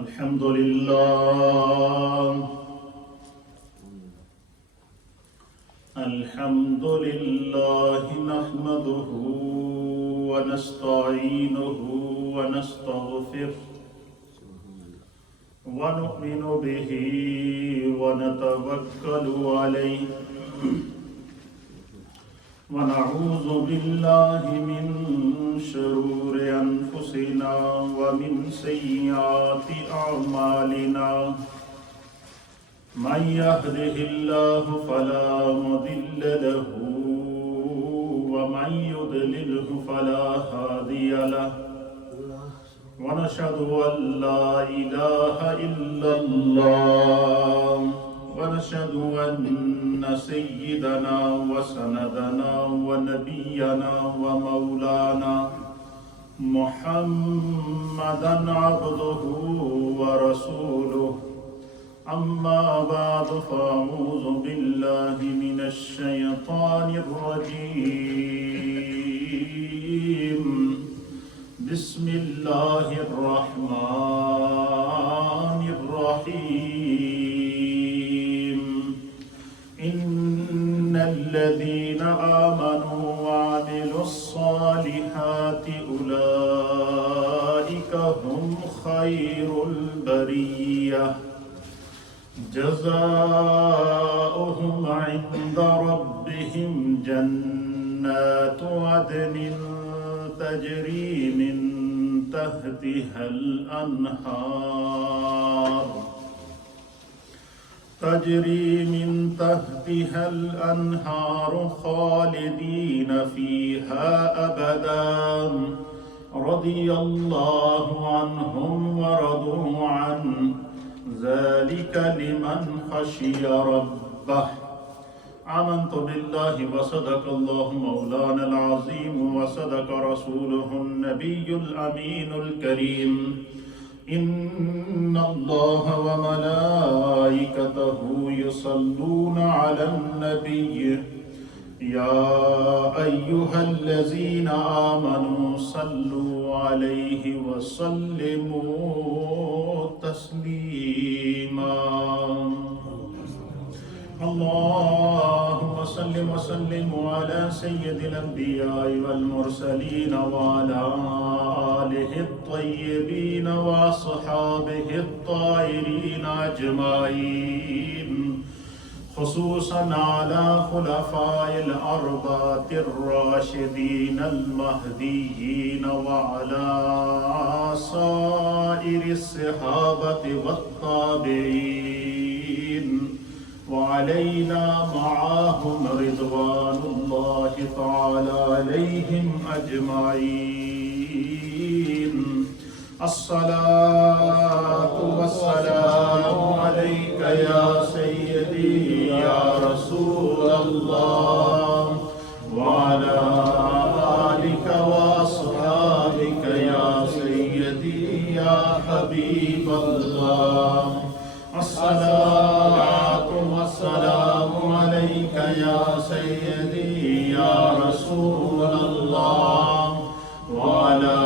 الحمد لله نحمده ونستعينه ونستغفره ونؤمن به ونتوكل عليه ونعوذ بالله من شرور أنفسنا ومن سيئات أعمالنا من يهده الله فلا مضل له ومن يضلله فلا هادي له ونشهد أن لا إله إلا الله ونشهد أن سيدنا وسندنا ونبينا ومولانا محمدا عبده ورسوله أما بعد فأعوذ بالله من الشيطان الرجيم بسم الله الرحمن الرحيم إن الذين آمنوا وعملوا الصالحات أولئك هم خير البرية جزاؤهم عند ربهم جنات عدن تجري من تحتها الأنهار خالدين فيها أبدا رضي الله عنهم ورضوا عنه ذلك لمن خشي ربه آمنت بالله وصدق الله مولانا العظيم وصدق رسوله النبي الأمين الكريم إن الله وملائكته يصلون على النبي يا أيها الذين آمنوا صلوا عليه وسلموا تسليما اللهم صل وسلم على سيد الأنبياء والمرسلين وعلى آله الطيبين وأصحابه الطاهرين أجمعين خصوصا على خلفاء الأربعة الراشدين المهديين وعلى سائر الصحابة والتابعين وعلينا معهم رضوان الله تعالى عليهم أجمعين الصلاة والسلام عليك يا سيدي يا رسول الله وعلى آلك وأصحابك يا سيدي يا حبيب الله الصلاة والسلام عليك يا سيدي يا رسول الله وعلى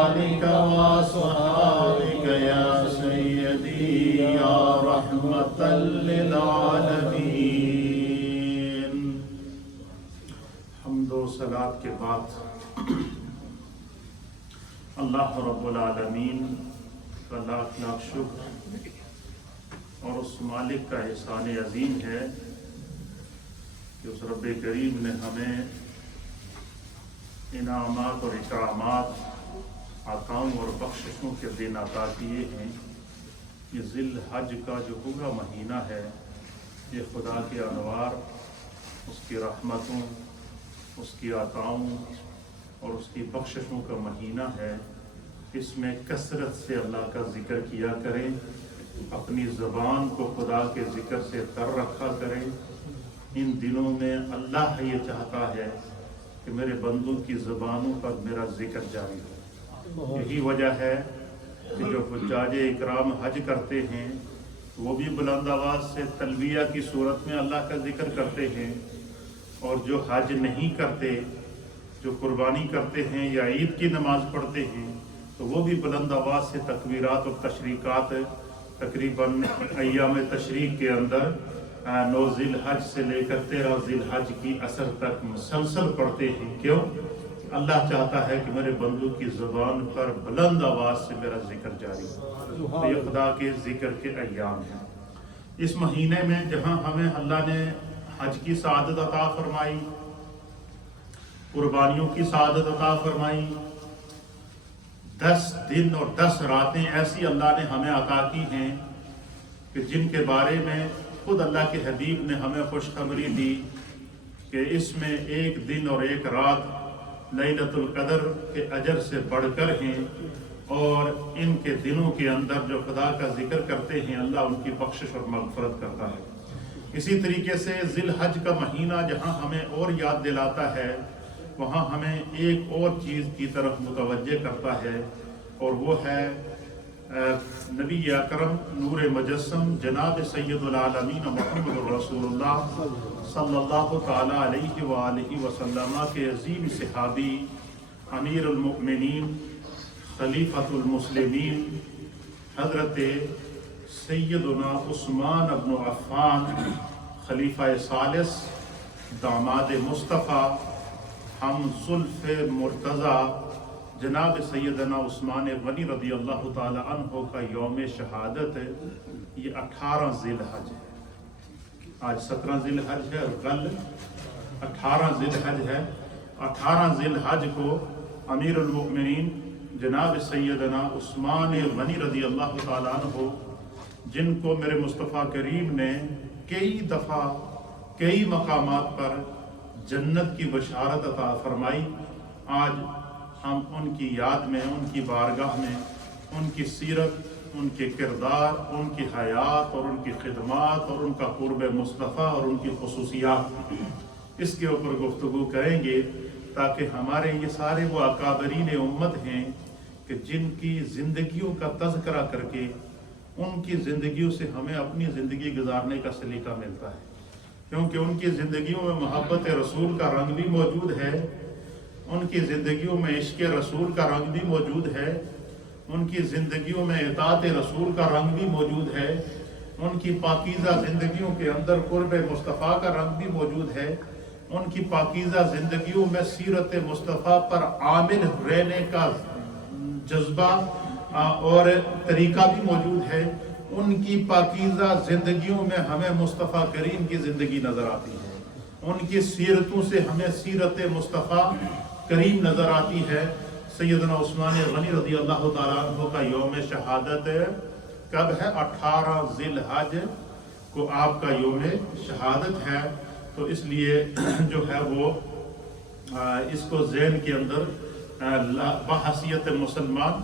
آلك وأصحابك يا سيدي يا رحمة للعالمين حمد و صلاة کے بعد اللہ رب العالمین کا لاکھ لاکھ شکر اور اس مالک کا احسان عظیم ہے کہ اس رب کریم نے ہمیں انعامات اور اکرامات عطاؤں اور بخششوں کے دن عطا کیے ہیں۔ یہ ذی الحج کا جو پورا مہینہ ہے یہ خدا کے انوار، اس کی رحمتوں، اس کی عطاؤں اور اس کی بخششوں کا مہینہ ہے۔ اس میں کثرت سے اللہ کا ذکر کیا کریں، اپنی زبان کو خدا کے ذکر سے تر رکھا کریں۔ ان دنوں میں اللہ یہ چاہتا ہے کہ میرے بندوں کی زبانوں پر میرا ذکر جاری ہو۔ یہی وجہ ہے کہ جو حجاج اکرام حج کرتے ہیں وہ بھی بلند آواز سے تلبیہ کی صورت میں اللہ کا ذکر کرتے ہیں، اور جو حج نہیں کرتے، جو قربانی کرتے ہیں یا عید کی نماز پڑھتے ہیں، تو وہ بھی بلند آواز سے تکبیرات اور تشریقات تقریباً ایام تشریق کے اندر 9 ذی الحج سے لے کر 13 ذی الحج کی عصر تک مسلسل پڑھتے ہیں۔ کیوں؟ اللہ چاہتا ہے کہ میرے بندوں کی زبان پر بلند آواز سے میرا ذکر جاری ہو۔ تو یہ خدا کے ذکر کے ایام ہیں۔ اس مہینے میں جہاں ہمیں اللہ نے حج کی سعادت عطا فرمائی، قربانیوں کی سعادت عطا فرمائی، 10 دن اور 10 راتیں ایسی اللہ نے ہمیں عطا کی ہیں کہ جن کے بارے میں خود اللہ کے حبیب نے ہمیں خوشخبری دی کہ اس میں 1 دن اور 1 رات لیلۃ القدر کے اجر سے بڑھ کر ہیں، اور ان کے دنوں کے اندر جو خدا کا ذکر کرتے ہیں اللہ ان کی بخشش اور مغفرت کرتا ہے۔ اسی طریقے سے ذی الحج کا مہینہ جہاں ہمیں اور یاد دلاتا ہے، وہاں ہمیں ایک اور چیز کی طرف متوجہ کرتا ہے، اور وہ ہے نبی اکرم نور مجسم جناب سید العالمین محمد رسول اللہ صلی اللہ تعالی علیہ وآلہ وسلم کے عظیم صحابی، امیر المؤمنین، خلیفۃ المسلمین، حضرت سیدنا عثمان بن عفان خلیفہ ثالث، داماد مصطفیٰ، ہم زلف مرتضیٰ، جناب سیدنا عثمان غنی رضی اللہ تعالی عنہ کا یوم شہادت یہ 18 ذی الحج ہے۔ آج 17 ذی الحج ہے اور کل 18 ذی الحج ہے۔ 18 ذی الحج کو امیر المؤمنین جناب سیدنا عثمان غنی رضی اللہ تعالی عنہ، جن کو میرے مصطفیٰ کریم نے کئی دفعہ کئی مقامات پر جنت کی بشارت عطا فرمائی، آج ہم ان کی یاد میں، ان کی بارگاہ میں، ان کی سیرت، ان کے کردار، ان کی حیات اور ان کی خدمات اور ان کا قرب مصطفیٰ اور ان کی خصوصیات، اس کے اوپر گفتگو کریں گے، تاکہ ہمارے یہ سارے وہ اکابرین امت ہیں کہ جن کی زندگیوں کا تذکرہ کر کے ان کی زندگیوں سے ہمیں اپنی زندگی گزارنے کا سلیقہ ملتا ہے، کیونکہ ان کی زندگیوں میں محبت رسول کا رنگ بھی موجود ہے، ان کی زندگیوں میں عشق رسول کا رنگ بھی موجود ہے، ان کی زندگیوں میں اطاعت رسول کا رنگ بھی موجود ہے، ان کی پاکیزہ زندگیوں کے اندر قرب مصطفیٰ کا رنگ بھی موجود ہے، ان کی پاکیزہ زندگیوں میں سیرت مصطفیٰ پر عامل رہنے کا جذبہ اور طریقہ بھی موجود ہے، ان کی پاکیزہ زندگیوں میں ہمیں مصطفیٰ کریم کی زندگی نظر آتی ہے، ان کی سیرتوں سے ہمیں سیرت مصطفیٰ کریم نظر آتی ہے۔ سیدنا عثمان غنی رضی اللہ تعالیٰ عنہ کا یوم شہادت کب ہے؟ 18 ذی الحج کو آپ کا یوم شہادت ہے، تو اس لیے جو ہے وہ اس کو ذہن کے اندر بحیثیت مسلمان،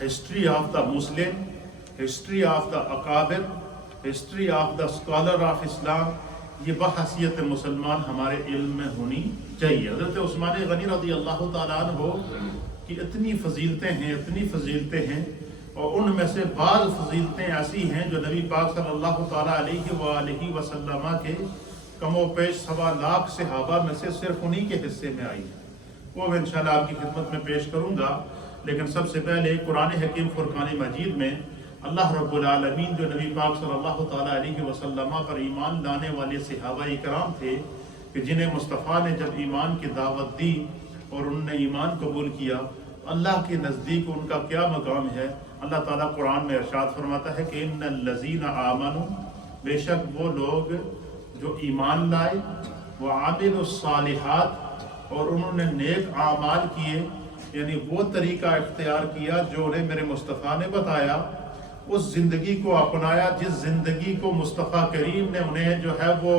history of the Muslim, history of the اکابر، history of the scholar of Islam, یہ بحیثیت مسلمان ہمارے علم میں ہونی چاہیے۔ حضرت عثمان غنی رضی اللہ تعالیٰ عنہ کی اتنی فضیلتیں ہیں، اور ان میں سے بعض فضیلتیں ایسی ہیں جو نبی پاک صلی اللہ تعالیٰ علیہ وآلہ وسلم کے کم و بیش 1.25 لاکھ صحابہ میں سے صرف انہی کے حصے میں آئی ہیں، وہ میں انشاءاللہ آپ کی خدمت میں پیش کروں گا۔ لیکن سب سے پہلے قرآن حکیم فرقان مجید میں اللہ رب العالمین جو نبی پاک صلی اللہ تعالیٰ علیہ وسلم پر ایمان لانے والے صحابہ کرام تھے، کہ جنہیں مصطفیٰ نے جب ایمان کی دعوت دی اور انہوں نے ایمان قبول کیا، اللہ کے نزدیک ان کا کیا مقام ہے، اللہ تعالیٰ قرآن میں ارشاد فرماتا ہے کہ ان الذین آمنوا، بے شک وہ لوگ جو ایمان لائے، وعملوا الصالحات، اور انہوں نے نیک اعمال کیے، یعنی وہ طریقہ اختیار کیا جو انہیں میرے مصطفیٰ نے بتایا، اس زندگی کو اپنایا جس زندگی کو مصطفیٰ کریم نے انہیں جو ہے وہ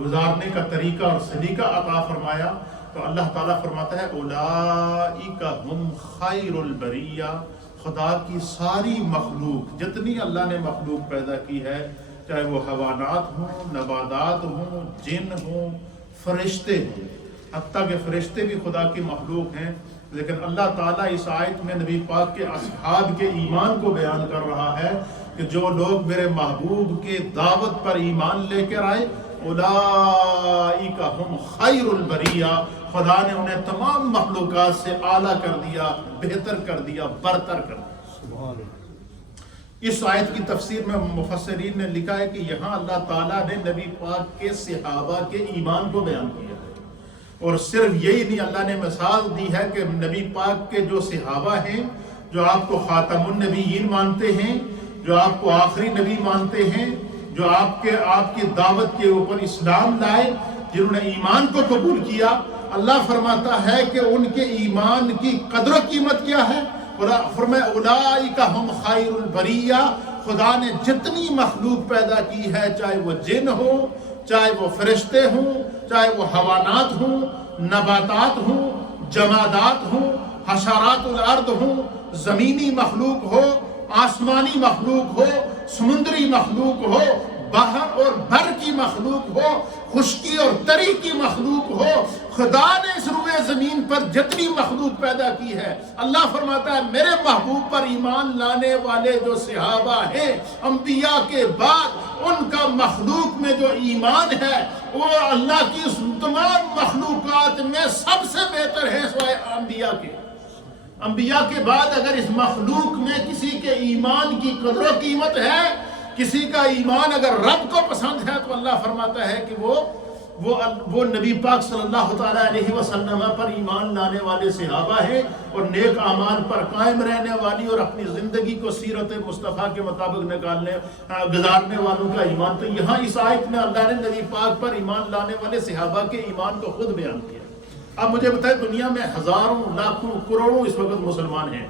گزارنے کا طریقہ اور سلیقہ عطا فرمایا، تو اللہ تعالیٰ فرماتا ہے اولئک ہم خیر البریہ، خدا کی ساری مخلوق، جتنی اللہ نے مخلوق پیدا کی ہے، چاہے وہ حیوانات ہوں، نباتات ہوں، جن ہوں، فرشتے ہوں، حتیٰ کہ فرشتے بھی خدا کی مخلوق ہیں، لیکن اللہ تعالیٰ اس آیت میں نبی پاک کے اصحاب کے ایمان کو بیان کر رہا ہے کہ جو لوگ میرے محبوب کے دعوت پر ایمان لے کر آئے، اولئک ہم خیر البریہ، خدا نے انہیں تمام مخلوقات سے اعلیٰ کر دیا، بہتر کر دیا، برتر کر دیا۔ اس آیت کی تفسیر میں مفسرین نے لکھا ہے کہ یہاں اللہ تعالیٰ نے نبی پاک کے صحابہ کے ایمان کو بیان کیا ہے، اور صرف یہی نہیں، اللہ نے مثال دی ہے کہ نبی پاک کے جو صحابہ ہیں، جو آپ کو خاتم النبیین مانتے ہیں، جو آپ کو آخری نبی مانتے ہیں، جو آپ کی دعوت کے اوپر اسلام لائے، جنہوں نے ایمان کو قبول کیا، اللہ فرماتا ہے کہ ان کے ایمان کی قدر و قیمت کیا ہے۔ فرمایا اولئک ہم خیر البریہ، خدا نے جتنی مخلوق پیدا کی ہے، چاہے وہ جن ہو، چاہے وہ فرشتے ہوں، چاہے وہ حیوانات ہوں، نباتات ہوں، جمادات ہوں، حشرات الارض ہوں، زمینی مخلوق ہو، آسمانی مخلوق ہو، سمندری مخلوق ہو، باہر اور بر کی مخلوق ہو، خشکی اور تری کی مخلوق ہو، خدا نے اس روئے زمین پر جتنی مخلوق پیدا کی ہے، اللہ فرماتا ہے میرے محبوب پر ایمان لانے والے جو صحابہ ہیں انبیاء کے بعد، ان کا مخلوق میں جو ایمان ہے وہ اللہ کی اس تمام مخلوقات میں سب سے بہتر ہے سوائے انبیاء کے۔ انبیاء کے بعد اگر اس مخلوق میں کسی کے ایمان کی قدر و قیمت ہے، کسی کا ایمان اگر رب کو پسند ہے، تو اللہ فرماتا ہے کہ وہ نبی پاک صلی اللہ تعالیٰ علیہ وسلم پر ایمان لانے والے صحابہ ہیں، اور نیک اعمال پر قائم رہنے والی اور اپنی زندگی کو سیرت مصطفیٰ کے مطابق گزارنے والوں کا ایمان۔ تو یہاں اس آیت میں اللہ نے نبی پاک پر ایمان لانے والے صحابہ کے ایمان کو خود بیان کیا۔ اب مجھے بتائیں، دنیا میں ہزاروں، لاکھوں، کروڑوں اس وقت مسلمان ہیں،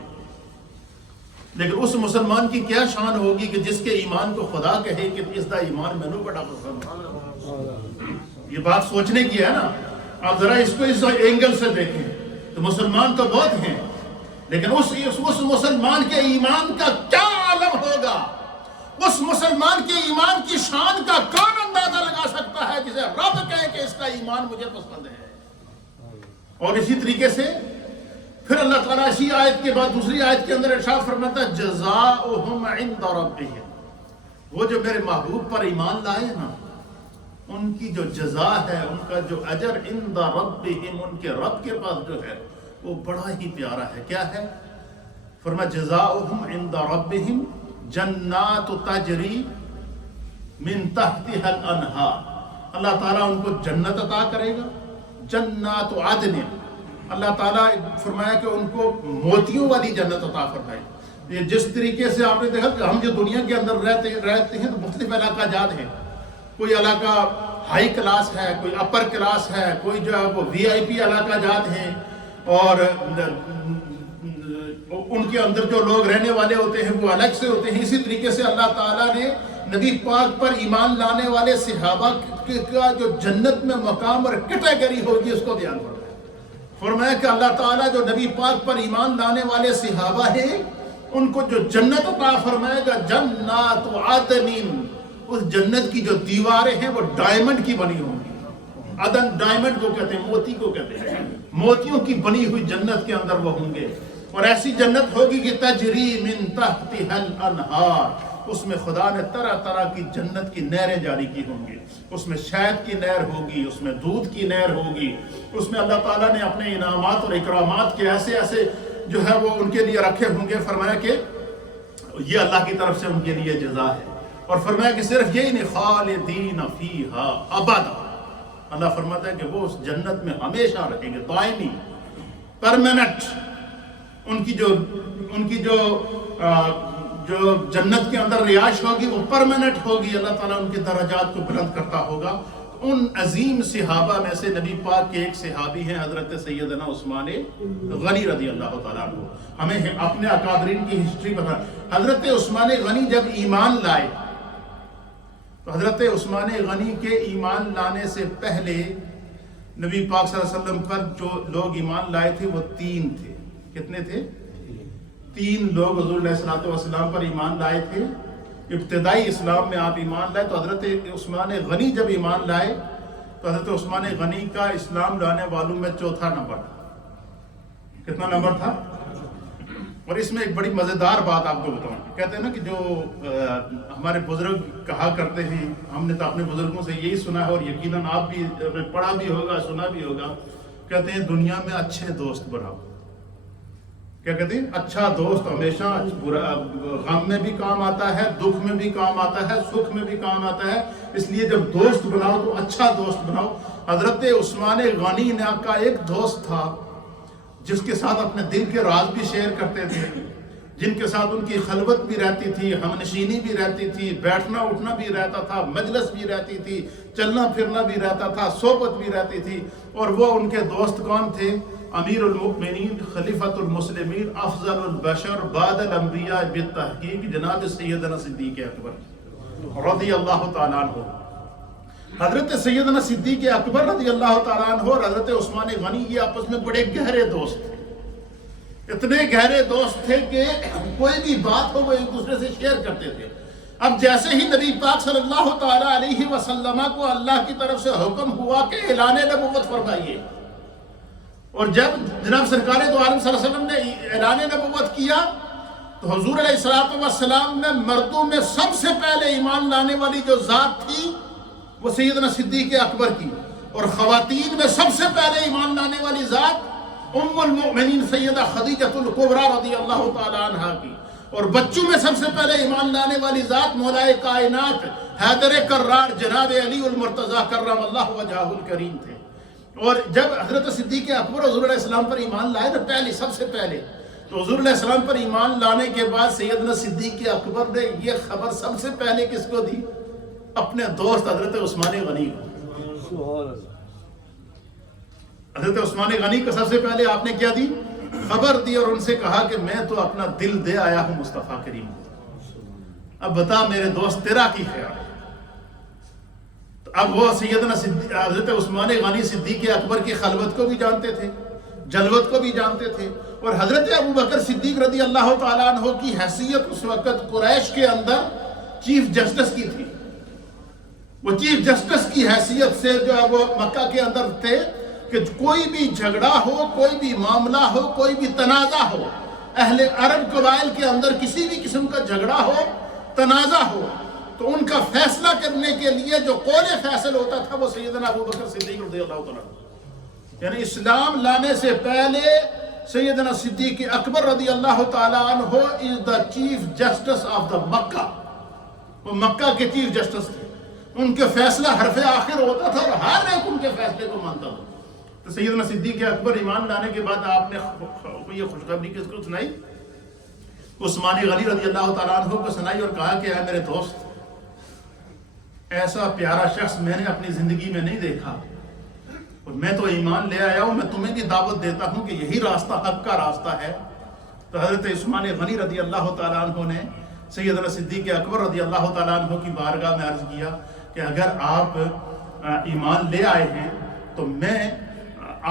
لیکن اس مسلمان کی کیا شان ہوگی کہ جس کے ایمان کو خدا کہے کہ اس دا ایمان میں نے بڑا پسند ہے؟ یہ بات سوچنے کی ہے نا۔ آپ ذرا اس کو اس اینگل سے دیکھیں تو مسلمان تو بہت ہیں، لیکن اس مسلمان کے ایمان کا کیا عالم ہوگا؟ اس مسلمان کے ایمان کی شان کا کون اندازہ لگا سکتا ہے جسے رب کہے کہ اس کا ایمان مجھے پسند ہے؟ اور اسی طریقے سے پھر اللہ تعالیٰ اسی آیت کے بعد دوسری آیت کے اندر ارشاد فرماتا ہے جزاؤہم عند ربہم، وہ جو میرے محبوب پر ایمان لائے نا، ان کی جو جزا ہے، ان کا جو اجر عند ربہم، ان کے رب کے پاس جو ہے وہ بڑا ہی پیارا ہے۔ کیا ہے؟ فرمایا جزاؤہم عند ربہم جنات تجری من تحتها الانہار، اللہ تعالیٰ ان کو جنت عطا کرے گا، جنات عدن، اللہ تعالیٰ فرمایا کہ ان کو موتیوں والی جنت عطا فرمائے۔ یہ جس طریقے سے آپ نے دیکھا کہ ہم جو دنیا کے اندر رہتے ہیں تو مختلف علاقہ جات ہیں، کوئی علاقہ ہائی کلاس ہے، کوئی اپر کلاس ہے، کوئی جو ہے وہ وی آئی پی علاقہ جات ہیں، اور ان کے اندر جو لوگ رہنے والے ہوتے ہیں وہ الگ سے ہوتے ہیں۔ اسی طریقے سے اللہ تعالیٰ نے نبی پاک پر ایمان لانے والے صحابہ کا جو جنت میں مقام اور کیٹیگری ہوگی اس کو بیان فرمایا کہ اللہ تعالیٰ جو نبی پاک پر ایمان لانے والے صحابہ ہیں ان کو جو جنت عطا فرمائے گا، جنات عدن، اس جنت کی جو دیواریں ہیں وہ ڈائمنڈ کی بنی ہوں گی۔ عدن ڈائمنڈ کو کہتے ہیں، موتی کو کہتے ہیں، موتیوں کی بنی ہوئی جنت کے اندر وہ ہوں گے، اور ایسی جنت ہوگی کہ تجری من تحتها الانہار، اس میں خدا نے طرح طرح کی جنت کی نہریں جاری کی ہوں گی، اس میں شہد کی نہر ہوگی، اس میں دودھ کی نہر ہوگی، اس میں اللہ تعالیٰ نے اپنے انعامات اور اکرامات کے ایسے ایسے جو ہے وہ ان کے لیے رکھے ہوں گے۔ فرمایا کہ یہ اللہ کی طرف سے ان کے لیے جزا ہے، اور فرمایا کہ صرف یہی نہیں، خالدین فیہا ابدا، اللہ فرماتا ہے کہ وہ اس جنت میں ہمیشہ رہیں گے، دائمی، پرماننٹ۔ ان کی جو جنت کے اندر رہائش ہوگی وہ پرماننٹ ہوگی، اللہ تعالیٰ ان کے درجات کو بلند کرتا ہوگا۔ ان عظیم صحابہ میں سے نبی پاک کے ایک صحابی ہیں حضرت سیدنا عثمان غنی رضی اللہ تعالیٰ عنہ۔ ہمیں اپنے اکابرین کی ہسٹری بتا، حضرت عثمان غنی جب ایمان لائے تو حضرت عثمان غنی کے ایمان لانے سے پہلے نبی پاک صلی اللہ علیہ وسلم پر جو لوگ ایمان لائے تھے وہ 3 تھے۔ کتنے تھے؟ 3 لوگ حضور علیہ الصلوۃ والسلام پر ایمان لائے تھے۔ ابتدائی اسلام میں آپ ایمان لائے تو حضرت عثمان غنی جب ایمان لائے تو حضرت عثمان غنی کا اسلام لانے والوں میں 4تھا نمبر تھا۔ کتنا نمبر تھا؟ اور اس میں ایک بڑی مزیدار بات آپ کو بتاؤں، کہتے ہیں نا کہ جو ہمارے بزرگ کہا کرتے ہیں، ہم نے تو اپنے بزرگوں سے یہی سنا ہے، اور یقیناً آپ بھی پڑھا بھی ہوگا، سنا بھی ہوگا، کہتے ہیں دنیا میں اچھے دوست بناؤ. کیا کہتے ہیں؟ اچھا دوست ہمیشہ غم میں بھی کام آتا ہے، دکھ میں بھی کام آتا ہے، سکھ میں بھی کام آتا ہے. اس لیے جب دوست بناؤ تو اچھا دوست بناؤ. حضرت عثمان غنی کا ایک دوست تھا جس کے ساتھ اپنے دل کے راز بھی شیئر کرتے تھے، جن کے ساتھ ان کی خلوت بھی رہتی تھی، ہم نشینی بھی رہتی تھی، بیٹھنا اٹھنا بھی رہتا تھا، مجلس بھی رہتی تھی، چلنا پھرنا بھی رہتا تھا، صحبت بھی رہتی تھی. اور وہ ان کے دوست کون تھے؟ امیر المؤمنین، خلیفۃ المسلمین، افضل البشر بعد الانبیاء بالتحقیق جناب سیدنا صدیق اکبر رضی اللہ تعالیٰ عنہ. حضرت سیدنا صدیق اکبر رضی اللہ تعالیٰ عنہ اور حضرت عثمان غنی یہ آپس میں بڑے گہرے دوست تھے. اتنے گہرے دوست تھے کہ کوئی بھی بات ہو وہ ایک دوسرے سے شیئر کرتے تھے. اب جیسے ہی نبی پاک صلی اللہ تعالیٰ علیہ وسلم کو اللہ کی طرف سے حکم ہوا کہ اعلان نبوت فرمائیے، اور جب جناب سرکار دو عالم صلی اللہ علیہ وسلم نے اعلان نبوت کیا تو حضور علیہ السلام میں مردوں میں سب سے پہلے ایمان لانے والی جو ذات تھی وہ سیدنا صدیق اکبر کی، اور خواتین میں سب سے پہلے ایمان لانے والی ذات ام المؤمنین سیدہ خدیجہ الکبریٰ رضی اللہ تعالی عنہا کی، اور بچوں میں سب سے پہلے ایمان لانے والی ذات مولا کائنات حیدر کرار جناب علی المرتضیٰ کرم اللہ وجہہ الکریم تھے. اور جب حضرت صدیق اکبر حضور علیہ السلام پر ایمان لائے نا پہلے سب سے پہلے، تو حضور علیہ السلام پر ایمان لانے کے بعد سیدنا صدیق اکبر نے یہ خبر سب سے پہلے کس کو دی؟ اپنے دوست حضرت عثمان غنی کو. حضرت عثمان غنی کو سب سے پہلے آپ نے کیا دی؟ خبر دی، اور ان سے کہا کہ میں تو اپنا دل دے آیا ہوں مصطفیٰ کریم کو، اب بتا میرے دوست تیرا کی خیال. اب وہ سیدنا حضرت عثمان غنی صدیق اکبر کی خلوت کو بھی جانتے تھے، جلوت کو بھی جانتے تھے، اور حضرت ابو بکر صدیق رضی اللہ تعالیٰ عنہ کی حیثیت اس وقت قریش کے اندر چیف جسٹس کی تھی. وہ چیف جسٹس کی حیثیت سے جو ہے وہ مکہ کے اندر تھے کہ کوئی بھی جھگڑا ہو، کوئی بھی معاملہ ہو، کوئی بھی تنازع ہو، اہل عرب قبائل کے اندر کسی بھی قسم کا جھگڑا ہو، تنازع ہو، تو ان کا فیصلہ کرنے کے لیے جو قول فیصل ہوتا تھا وہ سیدنا ابو بکر صدیق رضی اللہ تعالیٰ عنہ. یعنی اسلام لانے سے پہلے سیدنا صدیق اکبر رضی اللہ تعالیٰ عنہ is the chief justice of the مکہ. وہ مکہ کے چیف جسٹس تھے، ان کے فیصلہ حرف آخر ہوتا تھا اور ہر ایک ان کے فیصلے کو مانتا تھا. تو سیدنا صدیق اکبر ایمان لانے کے بعد آپ نے یہ خوشخبری کس کو سنائی؟ عثمان غنی رضی اللہ تعالیٰ عنہ کو سنائی اور کہا کہ اے میرے دوست، ایسا پیارا شخص میں نے اپنی زندگی میں نہیں دیکھا، اور میں تو ایمان لے آیا ہوں، میں تمہیں بھی دعوت دیتا ہوں کہ یہی راستہ حق کا راستہ ہے. تو حضرت عثمان غنی رضی اللہ تعالیٰ عنہ نے سیدنا صدیق اکبر رضی اللہ تعالیٰ عنہ کی بارگاہ میں عرض کیا کہ اگر آپ ایمان لے آئے ہیں تو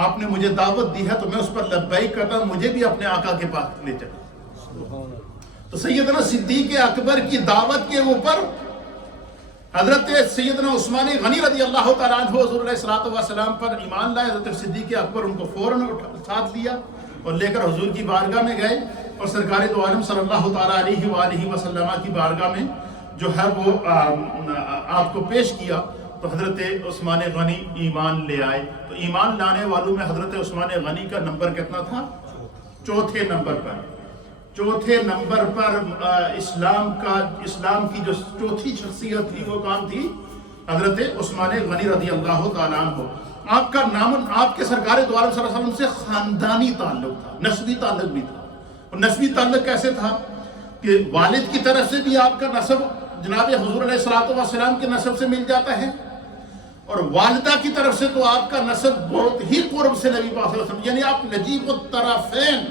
آپ نے مجھے دعوت دی ہے تو میں اس پر لبیک کرتا ہوں، مجھے بھی اپنے آقا کے پاس لے چلا. تو سیدنا صدیق اکبر کی دعوت کے اوپر حضرت سیدنا عثمان غنی رضی اللہ تعالیٰ عنہ حضور علیہ السلام پر ایمان لائے. حضرت صدیق اکبر ان کو فوراً ساتھ لیا اور لے کر حضور کی بارگاہ میں گئے، اور سرکار دو عالم صلی اللہ تعالیٰ علیہ وآلہ وسلم کی بارگاہ میں جو ہے وہ آپ کو پیش کیا. تو حضرت عثمان غنی ایمان لے آئے. تو ایمان لانے والوں میں حضرت عثمان غنی کا نمبر کتنا تھا؟ چوتھے نمبر پر. چوتھے نمبر پر اسلام کی جو چوتھی شخصیت تھی وہ کام تھی حضرت عثمان غنی رضی اللہ تعالیٰ عنہ. آپ کا نام آپ کے سرکار دو عالم صلی اللہ علیہ وسلم سے خاندانی تعلق تھا، نسبی تعلق بھی تھا. اور نسبی تعلق کیسے تھا کہ والد کی طرف سے بھی آپ کا نسب جناب حضور علیہ السلام کے نسب سے مل جاتا ہے، اور والدہ کی طرف سے تو آپ کا نسب بہت ہی قرب سے نبی پاک صلی اللہ علیہ وسلم، یعنی آپ نجیب الطرفین،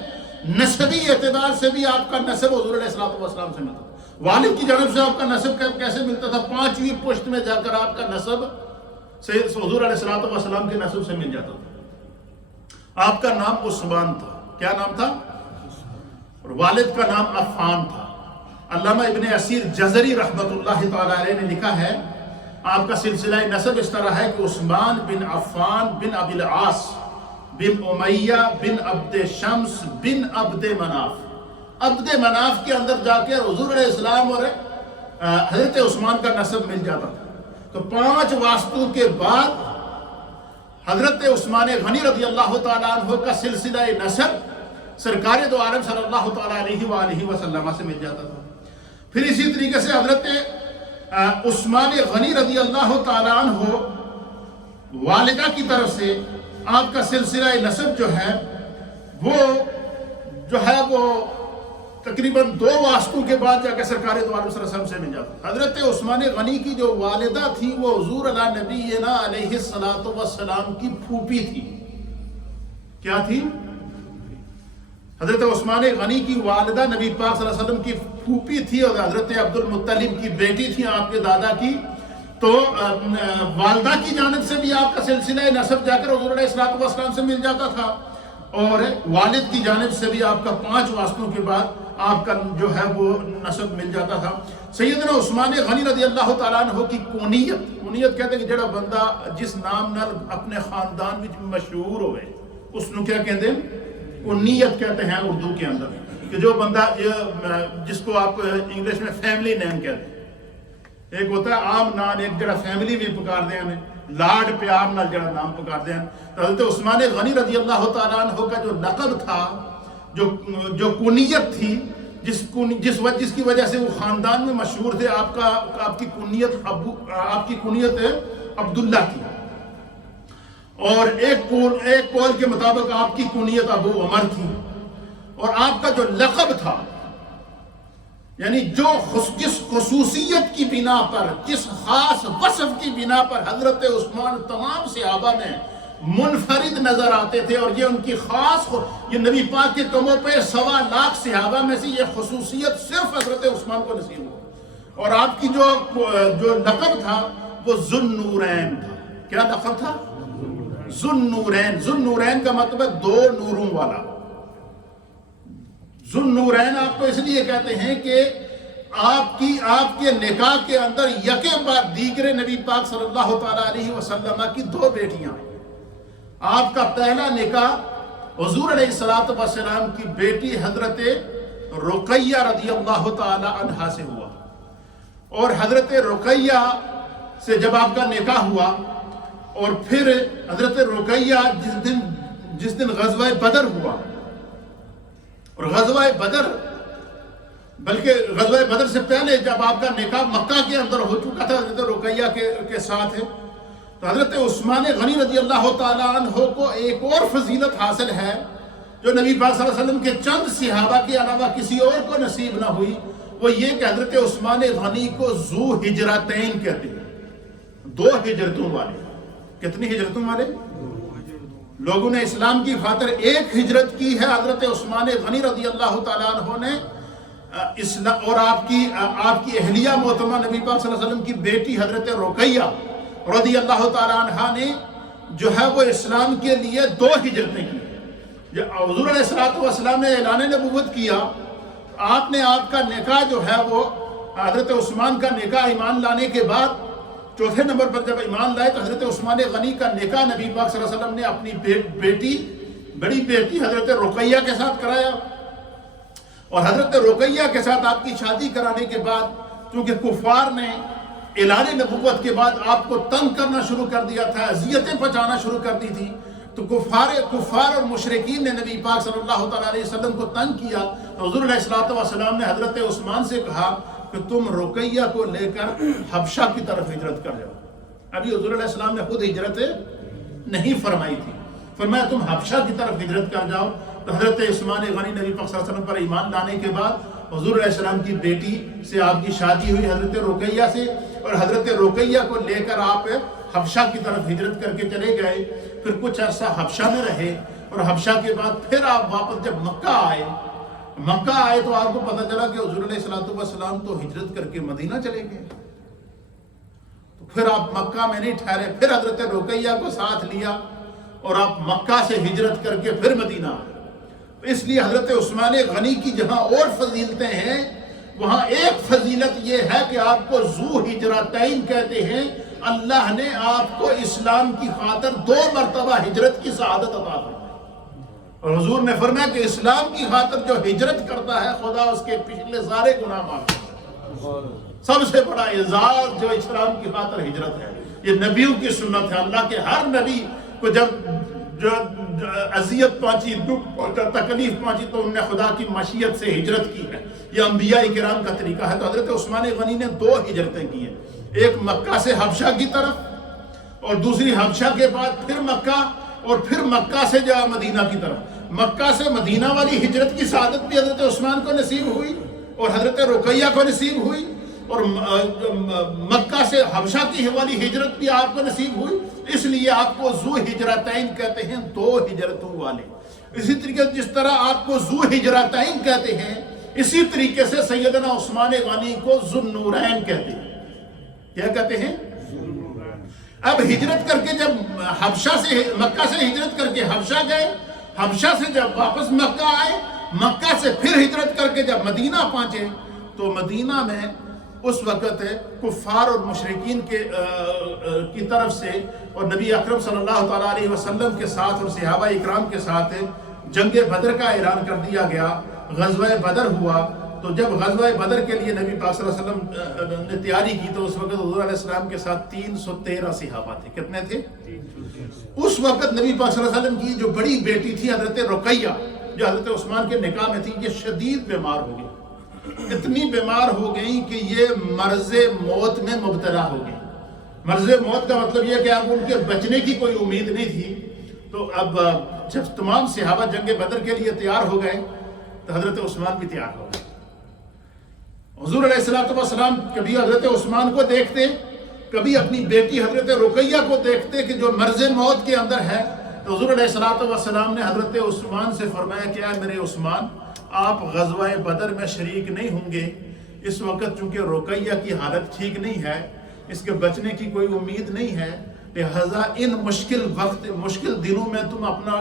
نسبی اعتبار سے بھی آپ کا نسب حضور علیہ السلام سے ملتا. والد کی جانب سے آپ کا نسب کیسے ملتا تھا؟ 5ویں پشت میں جا کر آپ کا نسب حضور علیہ السلام کے نسب سے مل جاتا تھا. آپ کا نام عثمان تھا. کیا نام تھا؟ اور والد کا نام عفان تھا. علامہ ابن اسیر جزری رحمت اللہ تعالی علیہ نے لکھا ہے آپ کا سلسلہ نسب اس طرح ہے کہ عثمان بن عفان بن ابی العاص بن امیہ بن عبد شمس بن عبد مناف. عبد مناف کے اندر جا کے حضور علیہ السلام اور حضرت عثمان کا نسب مل جاتا تھا. تو 5 واسطوں کے بعد حضرت عثمان غنی رضی اللہ تعالیٰ عنہ کا سلسلہ نسب سرکار دو عالم صلی اللہ تعالیٰ علیہ وآلہ وسلم سے مل جاتا تھا. پھر اسی طریقے سے حضرت عثمان غنی رضی اللہ تعالیٰ عنہ والدہ کی طرف سے آپ کا سلسلہ نسب جو ہے وہ تقریباً 2 واسطوں کے بعد جا کے سرکار دو عالم صلی اللہ علیہ وسلم سے مل جاتا. حضرت عثمان غنی کی جو والدہ تھی وہ حضور علی نبینا علیہ السلام کی پھوپھی تھی. کیا تھی؟ حضرت عثمان غنی کی والدہ نبی پاک صلی اللہ علیہ وسلم کی پھوپھی تھی اور حضرت عبد المطلب کی بیٹی تھی آپ کے دادا کی. تو والدہ کی جانب سے بھی آپ کا سلسلہ نسب جا کر حضور علیہ السلام سے مل جاتا تھا اور والد کی جانب سے بھی آپ کا 5 واسطوں کے بعد آپ کا جو ہے وہ نسب مل جاتا تھا. سیدنا عثمان غنی رضی اللہ تعالیٰ عنہ کی کونیت کہتے ہیں کہ جڑا بندہ جس نام نال اپنے خاندان میں مشہور ہوئے اس نو کیا کہتے ہیں؟ کونیت کہتے ہیں اردو کے اندر. کہ جو بندہ جس کو آپ انگلش میں فیملی نیم کہتے ہیں. ایک ہوتا ہے عام نام، ایک جڑا فیملی میں پکار دیں ہمیں لاڈ پیار نال جڑا نام پکار دیں. حضرت عثمان غنی رضی اللہ تعالیٰ عنہ کا جو لقب تھا، جو کونیت تھی، جس کی وجہ سے وہ خاندان میں مشہور تھے، آپ کی کونیت عبداللہ تھی. اور ایک قول کے مطابق آپ کی کونیت ابو عمر تھی. اور آپ کا جو لقب تھا، یعنی جس خصوصیت کی بنا پر، جس خاص وصف کی بنا پر حضرت عثمان تمام صحابہ میں منفرد نظر آتے تھے، اور یہ ان کی یہ نبی پاک کے قدموں پہ 1.25 لاکھ صحابہ میں سے یہ خصوصیت صرف حضرت عثمان کو نصیب ہوا. اور آپ کی جو لقب تھا وہ ذوالنورین تھا. کیا لقب تھا؟ ذوالنورین. ذوالنورین کا مطلب ہے 2 نوروں والا. ذوالنورین آپ کو اس لیے کہتے ہیں کہ آپ کے نکاح کے اندر یکے بعد دیگر نبی پاک صلی اللہ تعالیٰ علیہ وسلم کی 2 بیٹیاں. آپ کا پہلا نکاح حضور علیہ السلام کی بیٹی حضرت رقیہ رضی اللہ تعالی عنہا سے ہوا. اور حضرت رقیہ سے جب آپ کا نکاح ہوا اور پھر حضرت رقیہ جس دن غزوہ بدر ہوا، اور غزوہ بدر سے پہلے جب آپ کا نکاح مکہ کے اندر ہو چکا تھا حضرت رقیہ کے ساتھ ہے، تو حضرت عثمان غنی رضی اللہ تعالیٰ عنہ کو ایک اور فضیلت حاصل ہے جو نبی پاک صلی اللہ علیہ وسلم کے چند صحابہ کے علاوہ کسی اور کو نصیب نہ ہوئی. وہ یہ کہ حضرت عثمان غنی کو ذو ہجرتین کہتے ہیں. 2 ہجرتوں والے. کتنی ہجرتوں والے؟ لوگوں نے اسلام کی خاطر 1 ہجرت کی ہے. حضرت عثمان غنی رضی اللہ تعالیٰ عنہ نے اور آپ کی اہلیہ محترمہ نبی پاک صلی اللہ علیہ وسلم کی بیٹی حضرت رقیہ رضی اللہ تعالیٰ عنہ نے جو ہے وہ اسلام کے لیے 2 ہجرتیں کی. جب حضور علیہ السلام نے اعلان نبوت کیا، آپ نے آپ کا نکاح جو ہے وہ حضرت عثمان کا نکاح ایمان لانے کے بعد 4تھے نمبر پر جب ایمان لائے تو حضرت عثمان غنی کا نکاح نبی پاک صلی اللہ علیہ وسلم نے اپنی بڑی بیٹی حضرت رقیہ کے ساتھ کرایا. اور حضرت رقیہ کے ساتھ آپ کی شادی کرانے کے بعد چونکہ کفار نے اعلان نبوت کے بعد آپ کو تنگ کرنا شروع کر دیا تھا، اذیتیں پہنچانا شروع کر دی تھی، تو کفار اور مشرکین نے نبی پاک صلی اللہ تعالیٰ علیہ وسلم کو تنگ کیا. تو حضور علیہ السلام نے حضرت عثمان سے کہا کہ تم رقیہ کو لے کر حبشہ کی طرف ہجرت کر جاؤ. ابھی حضور علیہ السلام نے خود ہجرت نہیں فرمائی تھی، فرمایا تم حبشہ کی طرف ہجرت کر جاؤ. تو حضرت عثمان غنی نبی پاک صلی اللہ علیہ وسلم پر ایمان لانے کے بعد حضور علیہ السلام کی بیٹی سے آپ کی شادی ہوئی حضرت رقیہ سے، اور حضرت رقیہ کو لے کر آپ حبشہ کی طرف ہجرت کر کے چلے گئے. پھر کچھ عرصہ حبشہ میں رہے، اور حبشہ کے بعد پھر آپ واپس جب مکہ آئے تو آپ کو پتہ چلا کہ حضور علیہ السلام تو ہجرت کر کے مدینہ چلے گئے. تو پھر آپ مکہ میں نہیں ٹھہرے، پھر حضرت رقیہ کو ساتھ لیا اور آپ مکہ سے ہجرت کر کے پھر مدینہ آئے. اس لیے حضرت عثمان غنی کی جہاں اور فضیلتیں ہیں، وہاں ایک فضیلت یہ ہے کہ آپ کو ذو ہجرتین کہتے ہیں. اللہ نے آپ کو اسلام کی خاطر 2 مرتبہ ہجرت کی سعادت عطا فرمائی. اور حضور نے فرمایا کہ اسلام کی خاطر جو ہجرت کرتا ہے خدا اس کے پچھلے سارے گناہ معاف کرتا ہے. سب سے بڑا اعزاز جو اسلام کی خاطر ہجرت ہے، یہ نبیوں کی سنت ہے. اللہ کے ہر نبی کو جب اذیت پہنچی، دکھ پہنچا، تکلیف پہنچی تو انہوں نے خدا کی مشیت سے ہجرت کی ہے. یہ انبیاء کرام کا طریقہ ہے. تو حضرت عثمان غنی نے 2 ہجرتیں کی ہیں، ایک مکہ سے حبشہ کی طرف اور دوسری حبشہ کے بعد پھر مکہ اور پھر مکہ سے جا مدینہ کی طرف. مکہ سے مدینہ والی ہجرت کی سعادت بھی حضرت عثمان کو نصیب ہوئی اور حضرت رقیہ کو نصیب ہوئی، اور مکہ سے حبشہ کی والی ہجرت بھی آپ کو نصیب ہوئی. اس لیے آپ کو ذو ہجرتین کہتے ہیں، 2 ہجرتوں والے. اسی طریقے جس طرح آپ کو ذو ہجرتین کہتے ہیں، اسی طریقے سے سیدنا عثمان غنی کو ذو النورین کہتے ہیں. کیا کہتے ہیں؟ اب ہجرت کر کے جب حبشہ سے مکہ سے ہجرت کر کے حبشہ گئے، حبشہ سے جب واپس مکہ آئے، مکہ سے پھر ہجرت کر کے جب مدینہ پہنچے تو مدینہ میں اس وقت کفار اور مشرکین کی طرف سے اور نبی اکرم صلی اللہ تعالیٰ علیہ وسلم کے ساتھ اور صحابہ اکرام کے ساتھ جنگ بدر کا اعلان کر دیا گیا. غزوہ بدر ہوا. تو جب غزوہ بدر کے لیے نبی پاک صلی اللہ علیہ وسلم نے تیاری کی تو اس وقت حضور علیہ السلام کے ساتھ 313 صحابہ تھے. کتنے تھے؟ اس وقت نبی پاک صلی اللہ علیہ وسلم کی جو بڑی بیٹی تھی حضرت رقیہ، جو حضرت عثمان کے نکاح میں تھی، یہ شدید بیمار ہو گئی. اتنی بیمار ہو گئی کہ یہ مرض موت میں مبتلا ہو گئی. مرض موت کا مطلب یہ کہ اب ان کے بچنے کی کوئی امید نہیں تھی. تو اب جب تمام صحابہ جنگ بدر کے لیے تیار ہو گئے تو حضرت عثمان بھی تیار ہو گئے. حضور علیہ السلام کبھی حضرت عثمان کو دیکھتے، کبھی اپنی بیٹی حضرت رقیہ کو دیکھتے کہ جو مرض موت کے اندر ہے. تو حضور علیہ السلام نے حضرت عثمان سے فرمایا کہ اے میرے عثمان، آپ غزوہ بدر میں شریک نہیں ہوں گے اس وقت، چونکہ رقیہ کی حالت ٹھیک نہیں ہے، اس کے بچنے کی کوئی امید نہیں ہے. لہذا ان مشکل دنوں میں تم اپنا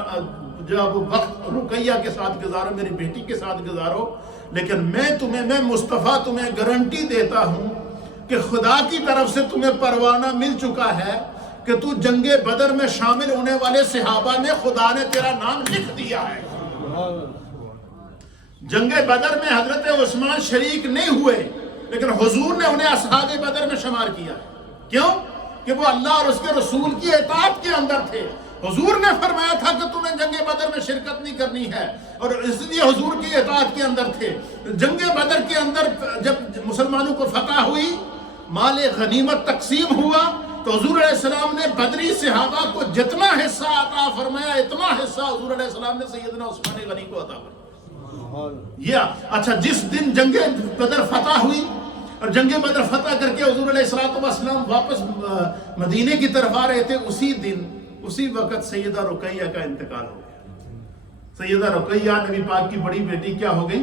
جب وقت رقیہ کے ساتھ گزارو، میری بیٹی کے ساتھ گزارو. لیکن میں مصطفیٰ تمہیں گارنٹی دیتا ہوں کہ خدا کی طرف سے تمہیں پروانہ مل چکا ہے کہ تو جنگ بدر میں شامل ہونے والے صحابہ میں خدا نے تیرا نام لکھ دیا ہے. جنگ بدر میں حضرت عثمان شریک نہیں ہوئے، لیکن حضور نے انہیں اصحاب بدر میں شمار کیا. کیوں؟ کہ وہ اللہ اور اس کے رسول کی اطاعت کے اندر تھے. حضور نے فرمایا تھا کہ تمہیں جنگ بدر میں شرکت نہیں کرنی ہے، اور اس لیے حضور کی اطاعت کے اندر تھے. جنگ بدر کے اندر جب مسلمانوں کو فتح ہوئی، مال غنیمت تقسیم ہوا، تو حضور علیہ السلام نے بدری صحابہ کو جتنا حصہ عطا فرمایا، اتنا حصہ حضور علیہ السلام نے سیدنا عثمان غنی کو عطا فرمایا. اچھا، جس دن جنگ بدر فتح ہوئی اور جنگ بدر فتح کر کے حضور علیہ السلام واپس مدینے کی طرف آ رہے تھے، اسی وقت سیدہ رقیہ کا انتقال ہو گیا. سیدہ رقیہ نبی پاک کی بڑی بیٹی کیا ہو گئی؟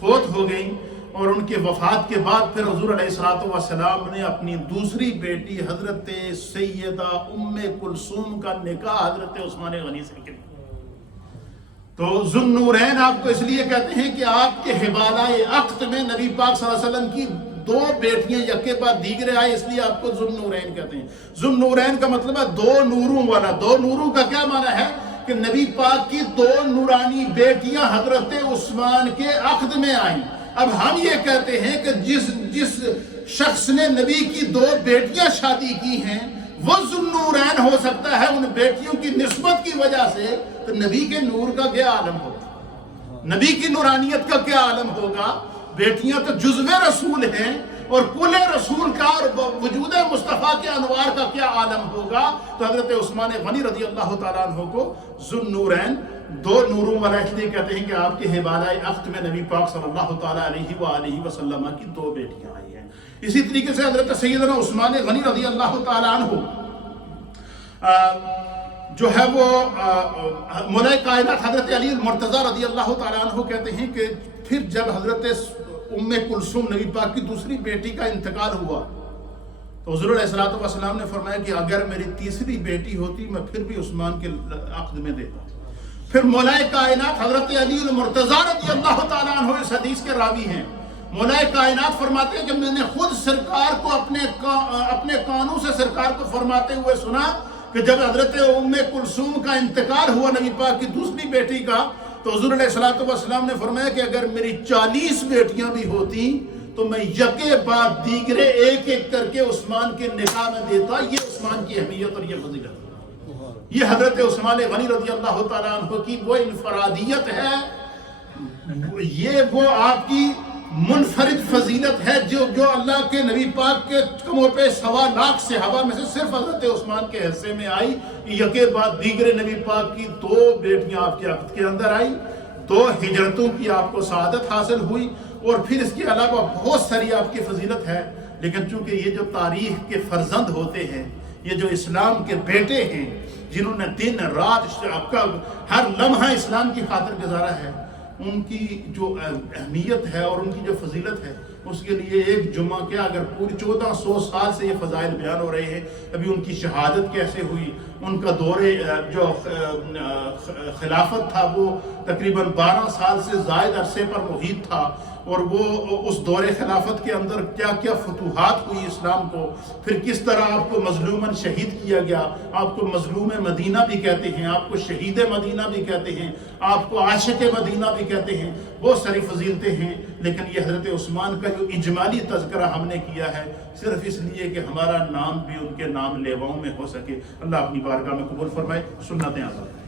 فوت ہو گئی. اور ان کے وفات کے بعد پھر حضور علیہ السلام نے اپنی دوسری بیٹی حضرت سیدہ ام کلثوم کا نکاح حضرت عثمان غنی سے کیا. تو ذو النورین آپ کو اس لیے کہتے ہیں کہ آپ کے حوالہ عقد میں نبی پاک صلی اللہ علیہ وسلم کی 2 بیٹیاں یک کے بعد دیگرے آئے، اس لیے آپ کو ذو النورین کہتے ہیں. ذو النورین کا مطلب ہے 2 نوروں والا. 2 نوروں کا کیا معنی ہے؟ کہ نبی پاک کی 2 نورانی بیٹیاں حضرت عثمان کے عقد میں آئیں. اب ہم یہ کہتے ہیں کہ جس شخص نے نبی کی 2 بیٹیاں شادی کی ہیں وہ ذو النورین ہو سکتا ہے. ان بیٹیوں کی نسبت کی وجہ سے تو نبی کے نور کا کیا عالم ہوگا، نبی کی نورانیت کا کیا عالم ہوگا. بیٹیاں تو جزو رسول ہیں، اور کل رسول کا اور وجود مصطفیٰ کے انوار کا کیا عالم ہوگا. تو حضرت عثمان غنی رضی اللہ تعالیٰ عنہ کو ذو النورین 2 نوروں والا اس لیے کہتے ہیں کہ آپ کے حوالہ عقد میں نبی پاک صلی اللہ تعالیٰ علیہ وآلہ وسلم کی 2 بیٹیاں آئی ہیں. اسی طریقے سے حضرت سیدنا عثمان غنی رضی اللہ تعالیٰ عنہ جو ہے وہ مولا کائنات حضرت علی المرتضیٰ رضی اللہ تعالیٰ عنہ کہتے ہیں کہ پھر جب حضرت ام کلثوم نبی پاک کی دوسری بیٹی کا انتقال ہوا تو حضور علیہ السلام نے فرمایا کہ اگر میری تیسری بیٹی ہوتی میں پھر بھی عثمان کے عقد میں دیتا. پھر مولا کائنات حضرت علی المرتضیٰ رضی اللہ تعالیٰ عنہ اس حدیث کے راوی ہیں. مولا کائنات فرماتے ہیں کہ میں نے خود سرکار کو اپنے کانوں سے سرکار کو فرماتے ہوئے سنا کہ جب حضرت ام کلثوم کا انتقال ہوا نبی پاک کی دوسری بیٹی کا، تو حضور علیہ السلام نے فرمایا کہ اگر میری 40 بیٹیاں بھی ہوتی تو میں یکے بعد دیگرے ایک ایک کر کے عثمان کے نکاح میں دیتا. یہ عثمان کی اہمیت اور یہ فضیلت. یہ حضرت عثمان غنی رضی اللہ تعالیٰ عنہ کی وہ انفرادیت ہے، یہ وہ آپ کی منفرد فضیلت ہے جو اللہ کے نبی پاک کے کموں پہ 1.25 لاکھ صحابہ میں سے صرف حضرت عثمان کے حصے میں آئی۔ یکے بعد دیگر نبی پاک کی 2 بیٹیاں آپ کے عقد کے اندر آئی، 2 ہجرتوں کی آپ کو سعادت حاصل ہوئی، اور پھر اس کے علاوہ بہت ساری آپ کی فضیلت ہے۔ لیکن چونکہ یہ جو تاریخ کے فرزند ہوتے ہیں، یہ جو اسلام کے بیٹے ہیں، جنہوں نے دن رات ہر لمحہ اسلام کی خاطر گزارا ہے، ان کی جو اہمیت ہے اور ان کی جو فضیلت ہے، اس کے لیے ایک جمعہ کیا اگر پوری 1400 سال سے یہ فضائل بیان ہو رہے ہیں۔ ابھی ان کی شہادت کیسے ہوئی، ان کا دور جو خلافت تھا وہ تقریباً 12 سال سے زائد عرصے پر محیط تھا، اور وہ اس دور خلافت کے اندر کیا کیا فتوحات ہوئی اسلام کو، پھر کس طرح آپ کو مظلوماً شہید کیا گیا۔ آپ کو مظلوم مدینہ بھی کہتے ہیں، آپ کو شہید مدینہ بھی کہتے ہیں، آپ کو عاشق مدینہ بھی کہتے ہیں، بہت ساری فضیلتیں ہیں۔ لیکن یہ حضرت عثمان کا جو اجمالی تذکرہ ہم نے کیا ہے صرف اس لیے کہ ہمارا نام بھی ان کے نام لیواؤں میں ہو سکے۔ اللہ اپنی بارگاہ میں قبول فرمائے۔ سنتیں آزاد